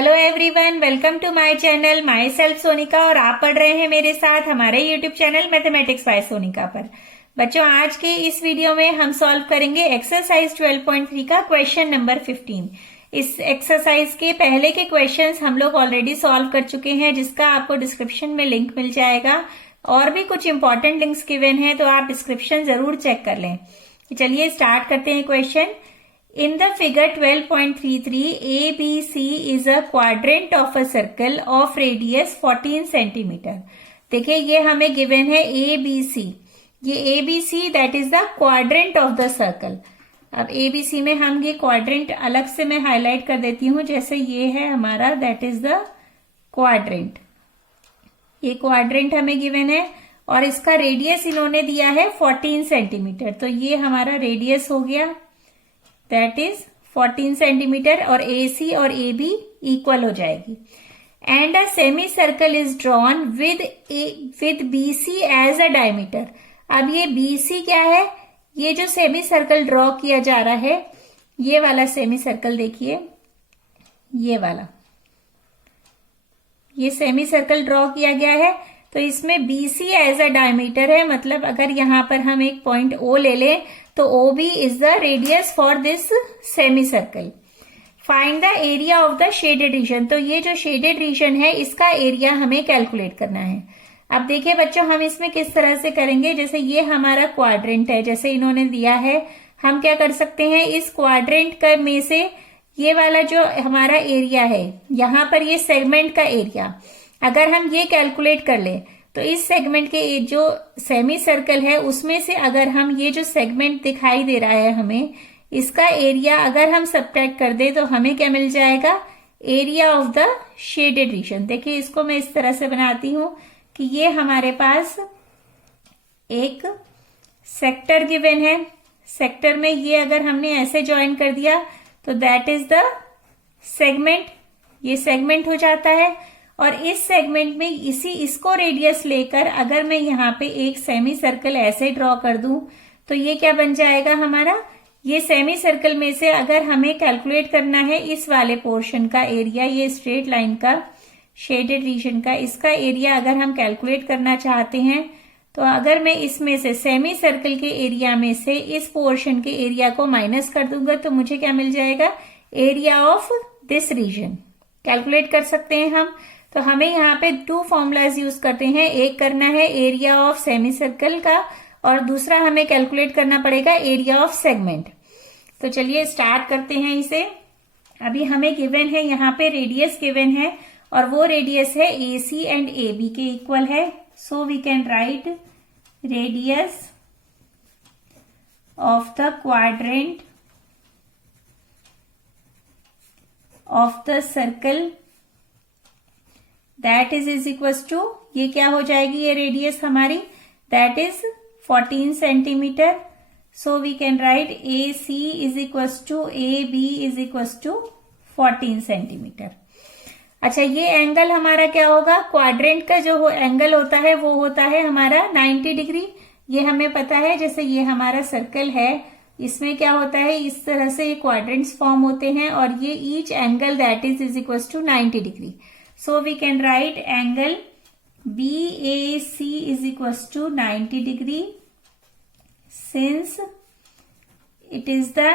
Hello everyone, welcome to my channel myself Sonika. और आप पढ़ रहे हैं मेरे साथ हमारे YouTube channel mathematics by Sonika पर। बच्चों, आज के इस वीडियो में हम सॉल्व करेंगे एक्सरसाइज 12.3 का क्वेश्चन नंबर 15। इस एक्सरसाइज के पहले के क्वेश्चंस हम लोग ऑलरेडी सॉल्व कर चुके हैं, जिसका आपको डिस्क्रिप्शन में लिंक मिल जाएगा। और भी कुछ इंपॉर्टेंट लिंक्स गिवन हैं, तो आप डिस्क्रिप्शन जरूर चेक कर लें। चलिए स्टार्ट करते हैं question. In the figure 12.33, ABC is a quadrant of a circle of radius 14 centimeter. देखिए ये हमें गिवन है ABC। ये ABC that is the quadrant of the circle। अब ABC में हम ये quadrant अलग से मैं हाईलाइट कर देती हूं। जैसे ये है हमारा that is the quadrant। ये quadrant हमें गिवन है और इसका रेडियस इन्होंने दिया है 14 सेंटीमीटर। तो ये हमारा रेडियस हो गया, दैट इज 14 सेंटीमीटर, और AC और AB इक्वल हो जाएगी। And a semicircle is drawn with BC as a diameter. अब ये BC क्या है? ये जो सेमी सर्कल ड्रॉ किया जा रहा है, ये वाला सेमी सर्कल देखिए, ये वाला, ये सेमी सर्कल ड्रॉ किया गया है। तो इसमें BC एज अ डायमीटर है, मतलब अगर यहां पर हम एक पॉइंट O ले लें तो OB is the radius for this semi circle. Find the area of the shaded region. तो ये जो शेडेड रीजन है, इसका एरिया हमें कैलकुलेट करना है। अब देखिए बच्चों, हम इसमें किस तरह से करेंगे। जैसे ये हमारा क्वाड्रेंट है, जैसे इन्होंने दिया है, हम क्या कर सकते हैं, इस क्वाड्रेंट का में से ये वाला जो हमारा एरिया है, यहां पर ये सेगमेंट का एरिया अगर हम ये कैलकुलेट कर ले, तो इस सेगमेंट के जो सेमी सर्कल है उसमें से अगर हम ये जो सेगमेंट दिखाई दे रहा है हमें, इसका एरिया अगर हम सब्ट्रैक्ट कर दे तो हमें क्या मिल जाएगा, area of the shaded region. देखिए इसको मैं इस तरह से बनाती हूं कि ये हमारे पास एक सेक्टर गिवन है। सेक्टर में ये अगर हमने ऐसे ज्वाइन कर दिया तो दैट इज द सेगमेंट। ये सेगमेंट हो जाता है। और इस सेगमेंट में इसको रेडियस लेकर अगर मैं यहाँ पे एक सेमी सर्कल ऐसे ड्रॉ कर दूं तो ये क्या बन जाएगा हमारा, ये सेमी सर्कल में से अगर हमें कैलकुलेट करना है इस वाले पोर्शन का एरिया, ये स्ट्रेट लाइन का शेडेड रीजन का, इसका एरिया अगर हम कैलकुलेट करना चाहते हैं, तो अगर मैं इसमें से सेमी सर्कल के एरिया में से इस पोर्शन के एरिया को माइनस कर दूंगा तो मुझे क्या मिल जाएगा, area of this region calculate कर सकते हैं हम। तो हमें यहाँ पे 2 फॉर्मूलाज यूज करते हैं। एक करना है एरिया ऑफ सेमी सर्कल का और दूसरा हमें कैलकुलेट करना पड़ेगा एरिया ऑफ सेगमेंट। तो चलिए स्टार्ट करते हैं इसे। अभी हमें गिवन है यहाँ पे रेडियस गिवन है और वो रेडियस है AC एंड AB के इक्वल है। So we can write radius of the quadrant of the circle that is equals to, ये क्या हो जाएगी, ये रेडियस हमारी that is 14 centimetre. So we can write AC is equals to AB is equals to 14 centimetre. अच्छा, ये angle हमारा क्या होगा, क्वाड्रेंट का जो एंगल होता है वो होता है हमारा 90 डिग्री। ये हमें पता है। जैसे ये हमारा सर्कल है, इसमें क्या होता है, इस तरह से ये क्वाड्रेंट्स फॉर्म होते हैं और ये each angle that is equals to 90 degree. So we can write angle BAC is equals to 90 degree since it is the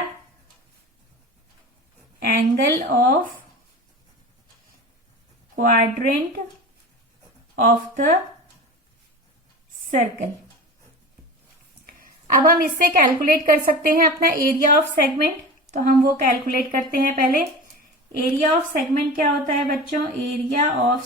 angle of quadrant of the circle। अब हम इससे कैलकुलेट कर सकते हैं अपना एरिया ऑफ सेगमेंट। तो हम वो कैलकुलेट करते हैं पहले। एरिया ऑफ सेगमेंट क्या होता है बच्चों, एरिया ऑफ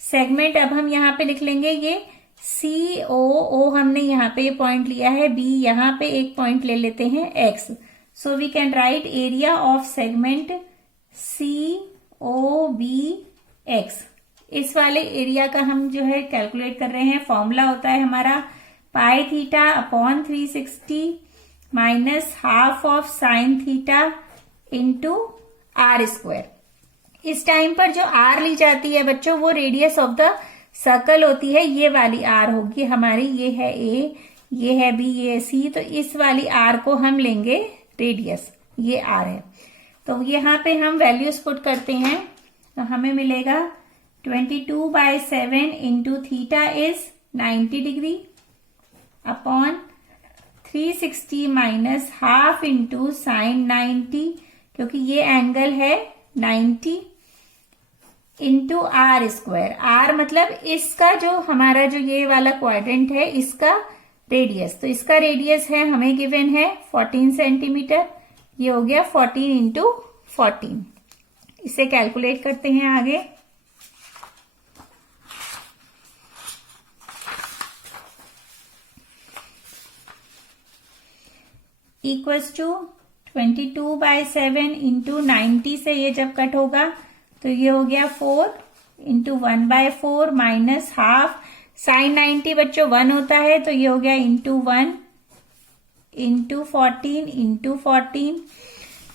सेगमेंट अब हम यहां पे लिख लेंगे, ये COO हमने यहां पे पॉइंट लिया है, B यहां पे एक पॉइंट ले लेते हैं X। So we can write area of segment COBX। इस वाले एरिया का हम जो है कैलकुलेट कर रहे हैं। फॉर्मूला होता है हमारा पाई theta upon 360 minus half of sine theta into R square. इस टाइम पर जो R ली जाती है बच्चों, वो रेडियस ऑफ द सर्कल होती है। ये वाली R होगी हमारी, ये है A, ये है B, ये C। तो इस वाली R को हम लेंगे रेडियस, ये R है। तो यहाँ पे हम वैल्यूज पुट करते हैं तो हमें मिलेगा 22/7 into theta is 90 degree upon 360 minus half into sine 90, क्योंकि ये एंगल है 90 इंटू आर स्क्वायर। आर मतलब इसका जो हमारा जो ये वाला क्वाड्रेंट है इसका रेडियस, तो इसका रेडियस है हमें गिवन है 14 सेंटीमीटर। ये हो गया 14 इंटू 14। इसे कैलकुलेट करते हैं आगे। इक्वल्स टू 22/7 इंटू 90 से ये जब कट होगा तो ये हो गया 4 इंटू 1/4 माइनस हाफ। साइन 90 बच्चों 1 होता है तो ये हो गया इंटू 1 इंटू 14 इंटू 14।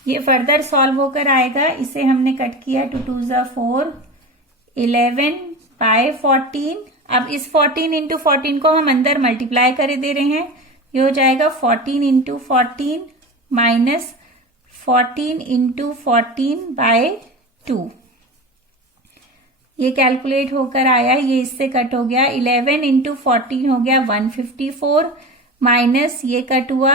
ये फर्दर सॉल्व होकर आएगा। इसे हमने कट किया 2 2 ज़ा 4 11/14। अब इस 14 इंटू 14 को हम अंदर मल्टीप्लाई कर दे रहे हैं। ये हो जाएगा 14 इंटू 14 माइनस 14 इंटू 14/2। ये कैलकुलेट होकर आया, ये इससे कट हो गया। 11 इंटू 14 हो गया 154 माइनस ये कट हुआ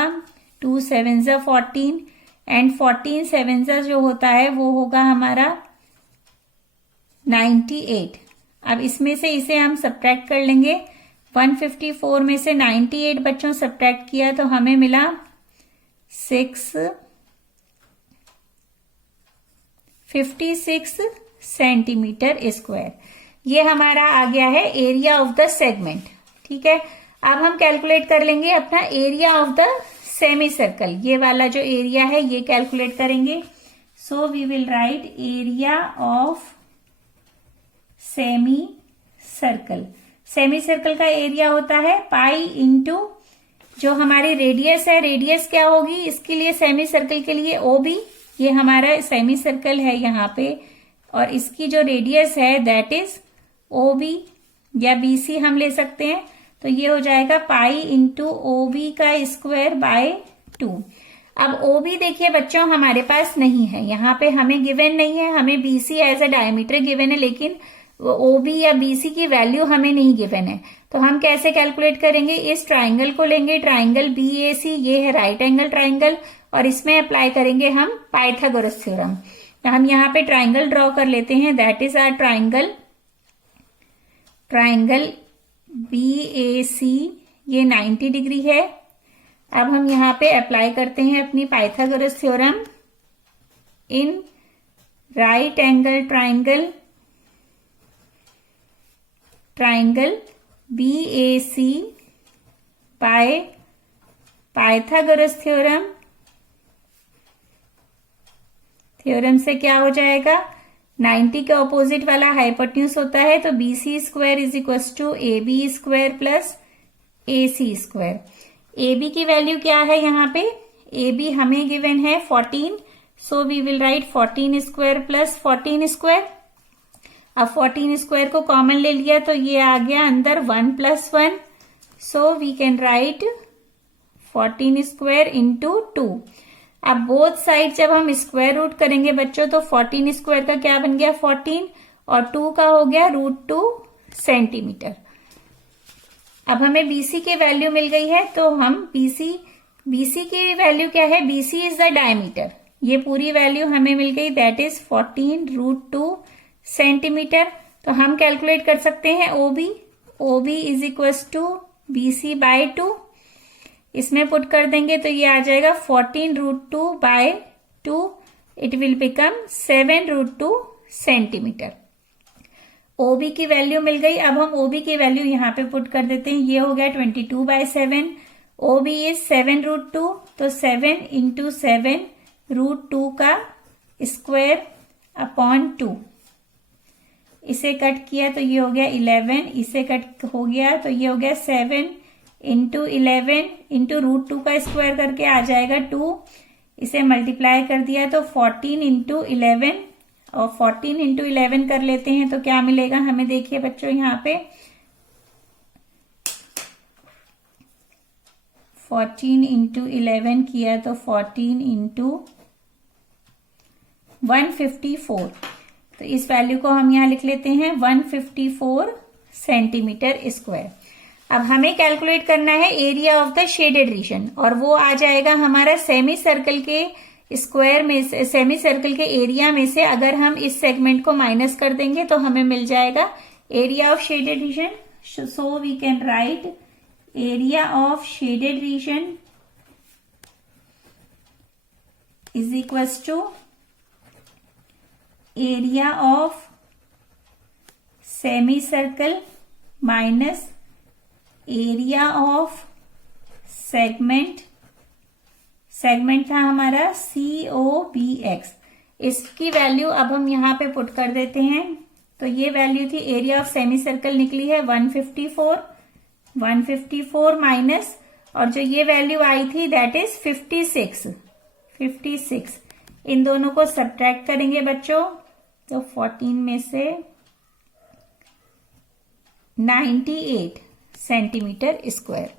2 7 ज़ा 14 एंड 14 7 ज़ा जो होता है वो होगा हमारा 98। अब इसमें से इसे हम सब्ट्रैक्ट कर लेंगे। 154 में से 98 बच्चों सब्ट्रैक्ट किया तो हमें मिला 56 सेंटीमीटर स्क्वायर। ये हमारा आ गया है एरिया ऑफ द सेगमेंट। ठीक है, अब हम कैलकुलेट कर लेंगे अपना area of the semicircle. ये वाला जो एरिया है ये कैलकुलेट करेंगे। So we will write area of semicircle. Semicircle का एरिया होता है पाई इंटू जो हमारी रेडियस है। रेडियस क्या होगी इसके लिए, सेमी सर्कल के लिए ओबी। ये हमारा सेमी सर्कल है यहाँ पे और इसकी जो रेडियस है दैट इज ओबी या बीसी हम ले सकते हैं। तो ये हो जाएगा पाई इंटू ओबी का स्क्वायर बाय 2। अब ओबी देखिए बच्चों हमारे पास नहीं है, यहाँ पे हमें गिवन नहीं है। हमें BC as a diameter given है लेकिन ओबी या बीसी की वैल्यू हमें नहीं गिवन है। तो हम कैसे कैलकुलेट करेंगे, इस ट्राइंगल को लेंगे, ट्राइंगल बीएसी, ये है राइट एंगल ट्राइंगल, और इसमें अप्लाई करेंगे हम पाइथागोरस थ्योरम। तो हम यहाँ पे ट्राइंगल ड्रॉ कर लेते हैं। That is our triangle BAC, ये 90 डिग्री है। अब हम यहाँ पे अप्लाई करते हैं अपनी Pythagoras theorem in right angle triangle BAC by Pythagoras theorem से क्या हो जाएगा, 90 के ऑपोजिट वाला हाइपोटेन्यूज होता है तो BC square is equal to AB square plus AC square. AB की वैल्यू क्या है यहाँ पे, AB हमें गिवन है 14, so we will write 14 square plus 14 square. अब 14 स्क्वायर को कॉमन ले लिया तो ये आ गया अंदर 1 plus 1, so we can write 14 square into 2। अब बोथ साइड जब हम स्क्वायर रूट करेंगे बच्चों तो 14 स्क्वायर का क्या बन गया 14 और 2 का हो गया √2 सेंटीमीटर। अब हमें BC की वैल्यू मिल गई है तो हम BC की वैल्यू क्या है, BC इज द डायमीटर। ये पूरी वैल्यू हमें मिल गई दैट इज 14 √2 सेंटीमीटर। तो हम कैलकुलेट कर सकते हैं OB is equal to BC by 2। इसमें पुट कर देंगे तो ये आ जाएगा 14 √2 by 2, it will become 7 √2 centimetre. OB की वैल्यू मिल गई। अब हम OB की वैल्यू यहाँ पे पुट कर देते हैं। ये हो गया 22/7, OB इज 7 √2, तो 7 इंटू 7 √2 का स्क्वायर अपॉन 2। इसे कट किया तो ये हो गया 11, इसे कट हो गया तो ये हो गया 7 इंटू 11 इंटू √2 का स्क्वायर करके आ जाएगा 2। इसे मल्टीप्लाई कर दिया तो 14 इंटू 11 और 14 इंटू 11 कर लेते हैं तो क्या मिलेगा हमें, देखिए बच्चों यहाँ पे 14 इंटू 11 किया तो 14 इंटू 154। तो इस वैल्यू को हम यहाँ लिख लेते हैं 154 सेंटीमीटर स्क्वायर। अब हमें कैलकुलेट करना है area of the shaded region, और वो आ जाएगा हमारा सेमी सर्कल के स्क्वायर में से, सेमी सर्कल के एरिया में से अगर हम इस सेगमेंट को माइनस कर देंगे तो हमें मिल जाएगा area of shaded region. So we can write area of shaded region is equals to area of semicircle minus area of segment. Segment था हमारा COBX। इसकी वैल्यू अब हम यहाँ पे पुट कर देते हैं। तो ये वैल्यू थी, एरिया ऑफ सेमी सर्कल निकली है 154 माइनस, और जो ये वैल्यू आई थी दैट इज 56। इन दोनों को सब्ट्रैक्ट करेंगे बच्चों, तो 14 में से 98 सेंटीमीटर स्क्वायर।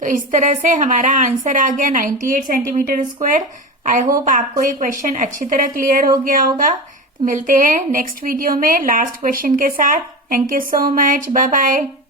तो इस तरह से हमारा आंसर आ गया 98 सेंटीमीटर स्क्वायर। आई होप आपको ये क्वेश्चन अच्छी तरह क्लियर हो गया होगा। तो मिलते हैं नेक्स्ट वीडियो में लास्ट क्वेश्चन के साथ। Thank you so much, bye bye.